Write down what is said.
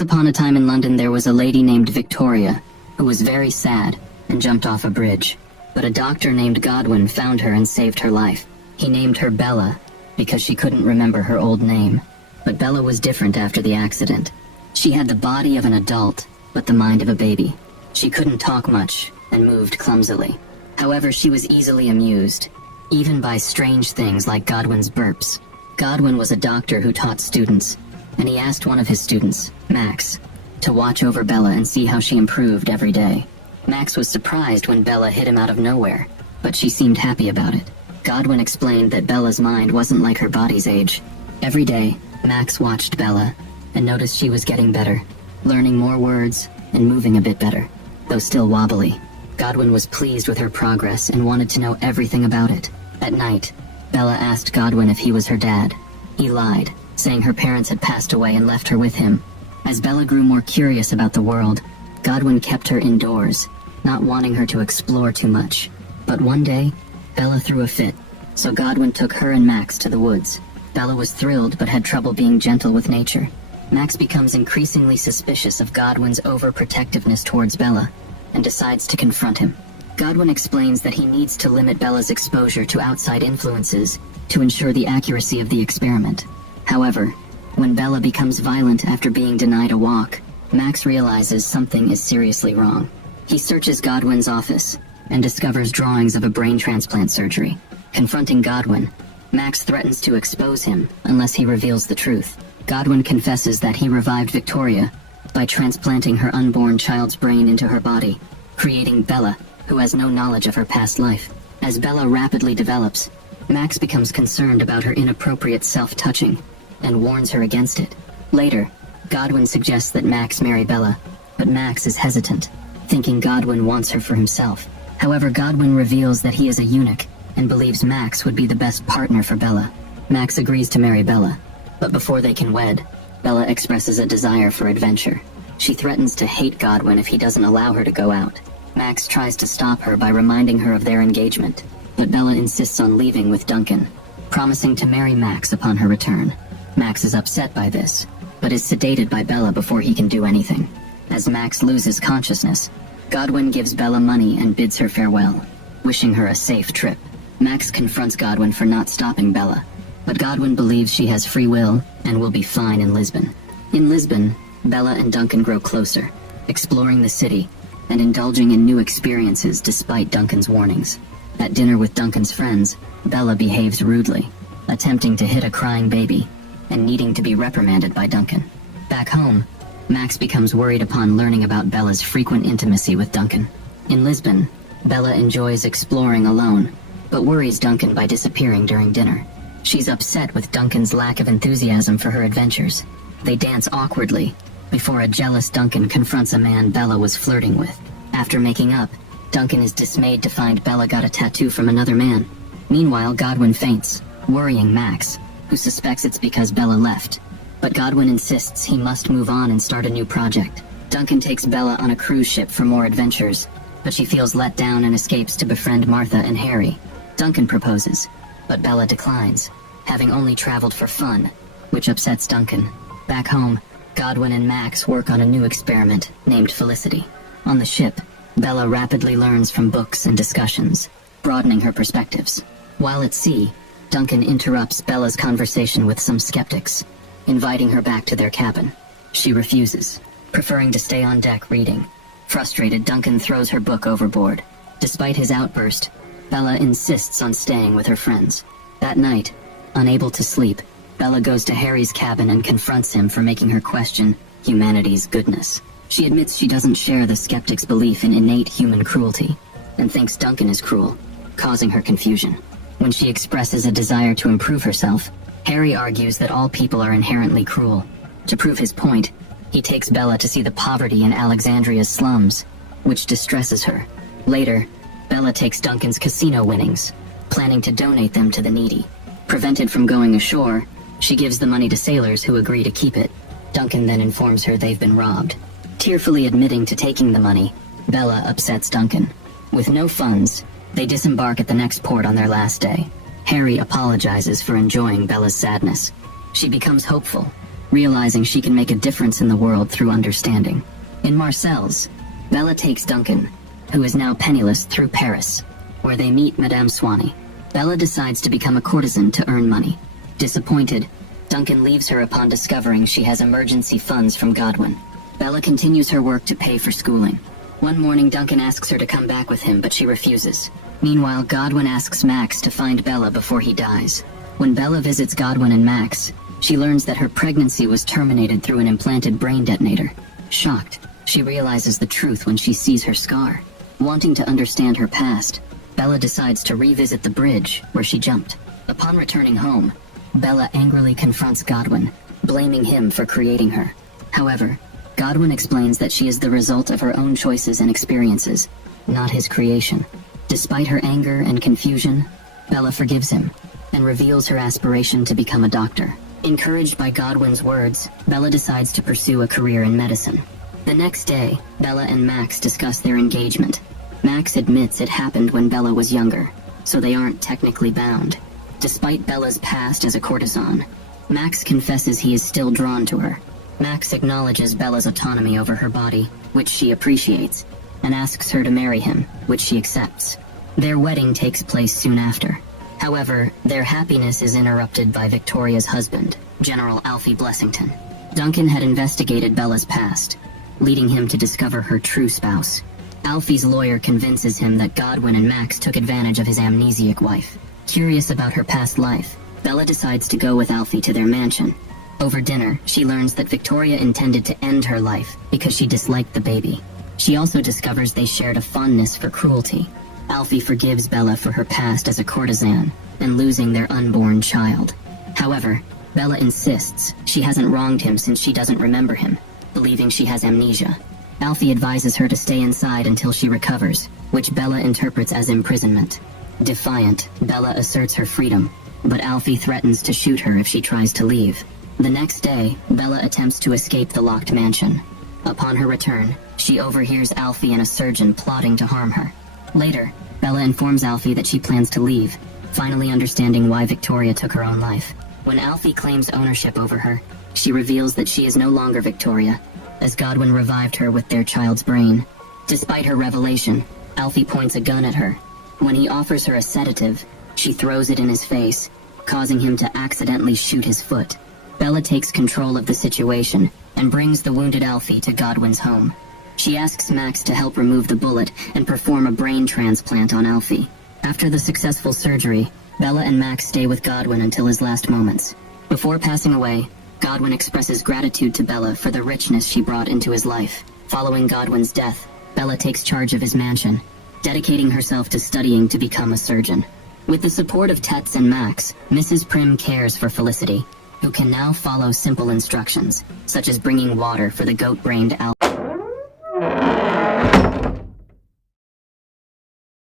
Once upon a time in London there was a lady named Victoria, who was very sad and jumped off a bridge. But a doctor named Godwin found her and saved her life. He named her Bella, because she couldn't remember her old name. But Bella was different after the accident. She had the body of an adult, but the mind of a baby. She couldn't talk much, and moved clumsily. However, she was easily amused, even by strange things like Godwin's burps. Godwin was a doctor who taught students, and he asked one of his students, Max, to watch over Bella and see how she improved every day. Max was surprised when Bella hit him out of nowhere, but she seemed happy about it. Godwin explained that Bella's mind wasn't like her body's age. Every day, Max watched Bella, and noticed she was getting better, learning more words, and moving a bit better, though still wobbly. Godwin was pleased with her progress and wanted to know everything about it. At night, Bella asked Godwin if he was her dad. He lied, saying her parents had passed away and left her with him. As Bella grew more curious about the world, Godwin kept her indoors, not wanting her to explore too much. But one day, Bella threw a fit, so Godwin took her and Max to the woods. Bella was thrilled but had trouble being gentle with nature. Max becomes increasingly suspicious of Godwin's overprotectiveness towards Bella, and decides to confront him. Godwin explains that he needs to limit Bella's exposure to outside influences to ensure the accuracy of the experiment. However, when Bella becomes violent after being denied a walk, Max realizes something is seriously wrong. He searches Godwin's office and discovers drawings of a brain transplant surgery. Confronting Godwin, Max threatens to expose him unless he reveals the truth. Godwin confesses that he revived Victoria by transplanting her unborn child's brain into her body, creating Bella, who has no knowledge of her past life. As Bella rapidly develops, Max becomes concerned about her inappropriate self-touching and warns her against it. Later, Godwin suggests that Max marry Bella, but Max is hesitant, thinking Godwin wants her for himself. However, Godwin reveals that he is a eunuch and believes Max would be the best partner for Bella. Max agrees to marry Bella, but before they can wed, Bella expresses a desire for adventure. She threatens to hate Godwin if he doesn't allow her to go out. Max tries to stop her by reminding her of their engagement, but Bella insists on leaving with Duncan, promising to marry Max upon her return. Max is upset by this, but is sedated by Bella before he can do anything. As Max loses consciousness, Godwin gives Bella money and bids her farewell, wishing her a safe trip. Max confronts Godwin for not stopping Bella, but Godwin believes she has free will and will be fine in Lisbon. In Lisbon, Bella and Duncan grow closer, exploring the city and indulging in new experiences despite Duncan's warnings. At dinner with Duncan's friends, Bella behaves rudely, attempting to hit a crying baby and needing to be reprimanded by Duncan. Back home, Max becomes worried upon learning about Bella's frequent intimacy with Duncan. In Lisbon, Bella enjoys exploring alone, but worries Duncan by disappearing during dinner. She's upset with Duncan's lack of enthusiasm for her adventures. They dance awkwardly before a jealous Duncan confronts a man Bella was flirting with. After making up, Duncan is dismayed to find Bella got a tattoo from another man. Meanwhile, Godwin faints, worrying Max, who suspects it's because Bella left. But Godwin insists he must move on and start a new project. Duncan takes Bella on a cruise ship for more adventures, but she feels let down and escapes to befriend Martha and Harry. Duncan proposes, but Bella declines, having only traveled for fun, which upsets Duncan. Back home, Godwin and Max work on a new experiment named Felicity. On the ship, Bella rapidly learns from books and discussions, broadening her perspectives. While at sea, Duncan interrupts Bella's conversation with some skeptics, inviting her back to their cabin. She refuses, preferring to stay on deck reading. Frustrated, Duncan throws her book overboard. Despite his outburst, Bella insists on staying with her friends. That night, unable to sleep, Bella goes to Harry's cabin and confronts him for making her question humanity's goodness. She admits she doesn't share the skeptic's belief in innate human cruelty, and thinks Duncan is cruel, causing her confusion. When she expresses a desire to improve herself, Harry argues that all people are inherently cruel. To prove his point, he takes Bella to see the poverty in Alexandria's slums, which distresses her. Later, Bella takes Duncan's casino winnings, planning to donate them to the needy. Prevented from going ashore, she gives the money to sailors who agree to keep it. Duncan then informs her they've been robbed. Tearfully admitting to taking the money, Bella upsets Duncan. With no funds, they disembark at the next port on their last day. Harry apologizes for enjoying Bella's sadness. She becomes hopeful, realizing she can make a difference in the world through understanding. In Marseilles, Bella takes Duncan, who is now penniless, through Paris, where they meet Madame Swanee. Bella decides to become a courtesan to earn money. Disappointed, Duncan leaves her upon discovering she has emergency funds from Godwin. Bella continues her work to pay for schooling. One morning, Duncan asks her to come back with him, but she refuses. Meanwhile, Godwin asks Max to find Bella before he dies. When Bella visits Godwin and Max, she learns that her pregnancy was terminated through an implanted brain detonator. Shocked, she realizes the truth when she sees her scar. Wanting to understand her past, Bella decides to revisit the bridge where she jumped. Upon returning home, Bella angrily confronts Godwin, blaming him for creating her. However, Godwin explains that she is the result of her own choices and experiences, not his creation. Despite her anger and confusion, Bella forgives him and reveals her aspiration to become a doctor. Encouraged by Godwin's words, Bella decides to pursue a career in medicine. The next day, Bella and Max discuss their engagement. Max admits it happened when Bella was younger, so they aren't technically bound. Despite Bella's past as a courtesan, Max confesses he is still drawn to her. Max acknowledges Bella's autonomy over her body, which she appreciates, and asks her to marry him, which she accepts. Their wedding takes place soon after. However, their happiness is interrupted by Victoria's husband, General Alfie Blessington. Duncan had investigated Bella's past, leading him to discover her true spouse. Alfie's lawyer convinces him that Godwin and Max took advantage of his amnesiac wife. Curious about her past life, Bella decides to go with Alfie to their mansion. Over dinner, she learns that Victoria intended to end her life because she disliked the baby. She also discovers they shared a fondness for cruelty. Alfie forgives Bella for her past as a courtesan and losing their unborn child. However, Bella insists she hasn't wronged him since she doesn't remember him, believing she has amnesia. Alfie advises her to stay inside until she recovers, which Bella interprets as imprisonment. Defiant, Bella asserts her freedom, but Alfie threatens to shoot her if she tries to leave. The next day, Bella attempts to escape the locked mansion. Upon her return, she overhears Alfie and a surgeon plotting to harm her. Later, Bella informs Alfie that she plans to leave, finally understanding why Victoria took her own life. When Alfie claims ownership over her, she reveals that she is no longer Victoria, as Godwin revived her with their child's brain. Despite her revelation, Alfie points a gun at her. When he offers her a sedative, she throws it in his face, causing him to accidentally shoot his foot. Bella takes control of the situation and brings the wounded Alfie to Godwin's home. She asks Max to help remove the bullet and perform a brain transplant on Alfie. After the successful surgery, Bella and Max stay with Godwin until his last moments. Before passing away, Godwin expresses gratitude to Bella for the richness she brought into his life. Following Godwin's death, Bella takes charge of his mansion, dedicating herself to studying to become a surgeon. With the support of Tets and Max, Mrs. Prim cares for Felicity, who can now follow simple instructions, such as bringing water for the goat-brained Alfie.